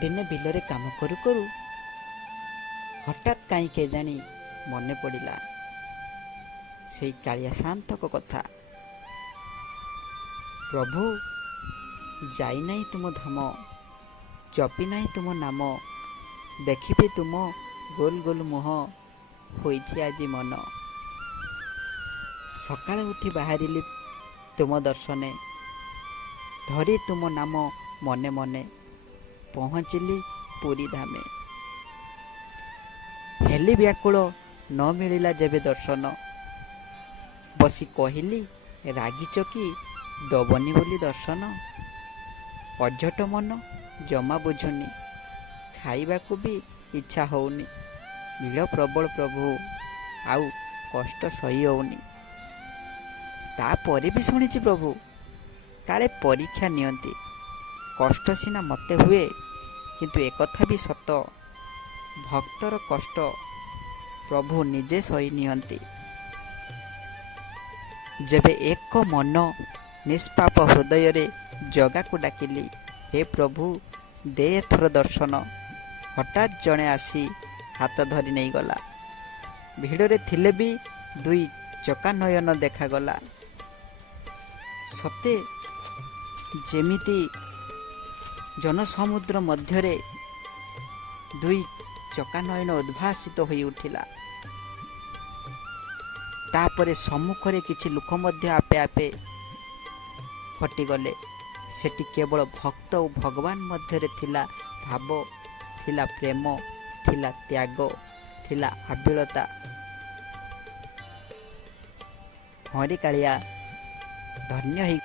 ଦିନେ ବିଲରେ କାମ କରୁ କରୁ ହଠାତ୍ କାହିଁ କେଜାଣି ମନେ ପଡ଼ିଲା ସେଇ କାଳିଆ ସାଆନ୍ତଙ୍କ କଥା। ପ୍ରଭୁ, ଯାଇନାହିଁ ତୁମ ଧାମ, ଜପି ନାହିଁ ତୁମ ନାମ, ଦେଖିବି ତୁମ ଗୋଲ ଗୋଲ ମୁହଁ, ହୋଇଛି ଆଜି ମନ। ସକାଳେ ଉଠି ବାହାରିଲି ତୁମ ଦର୍ଶନେ, ଧରି ତୁମ ନାମ ମନେ ମନେ, ପହଞ୍ଚିଲି ପୁରୀ ଧାମେ। ହେଲି ବ୍ୟାକୁଳ ନ ମିଳିଲା ଯେବେ ଦର୍ଶନ, ବସି କହିଲି ରାଗିଛ କି ଦବନି ବୋଲି ଦର୍ଶନ। ଅଝଟ ମନ ଜମା ବୁଝୁନି, ଖାଇବାକୁ ବି ଇଚ୍ଛା ହଉନି, ଭିଡ଼ ପ୍ରବଳ ପ୍ରଭୁ, ଆଉ କଷ୍ଟ ସହି ହଉନି। ତାପରେ ବି ଶୁଣିଛି ପ୍ରଭୁ କାଳେ ପରୀକ୍ଷା ନିଅନ୍ତି, କଷ୍ଟ ସିନା ମୋତେ ହୁଏ କିନ୍ତୁ ଏକଥା ବି ସତ, ଭକ୍ତର କଷ୍ଟ ପ୍ରଭୁ ନିଜେ ସହି ନିଅନ୍ତି। ଯେବେ ଏକ ମନ ନିଷ୍ପାପ ହୃଦୟରେ ଜଗାକୁ ଡାକିଲି, ହେ ପ୍ରଭୁ ଦେ ଏଥର ଦର୍ଶନ, ହଠାତ୍ ଜଣେ ଆସି ହାତ ଧରି ନେଇଗଲା। ଭିଡ଼ରେ ଥିଲେ ବି ଦୁଇ ଚକା ନୟନ ଦେଖାଗଲା। ସତେ ଯେମିତି ଜନସମୁଦ୍ର ମଧ୍ୟରେ ଦୁଇ ଚକା ନୟନ ଉଦ୍ଭାସିତ ହୋଇ ଉଠିଲା। ତାପରେ ସମ୍ମୁଖରେ କିଛି ଲୋକ ମଧ୍ୟ ଆପେ ଆପେ ହଟିଗଲେ। ସେଠି କେବଳ ଭକ୍ତ ଓ ଭଗବାନ ମଧ୍ୟରେ ଥିଲା ଭାବ, ଥିଲା ପ୍ରେମ, ଥିଲା ତ୍ୟାଗ, ଥିଲା ଆବିଳତା। ହରି କାଳିଆ ଧନ୍ୟ ହେଇ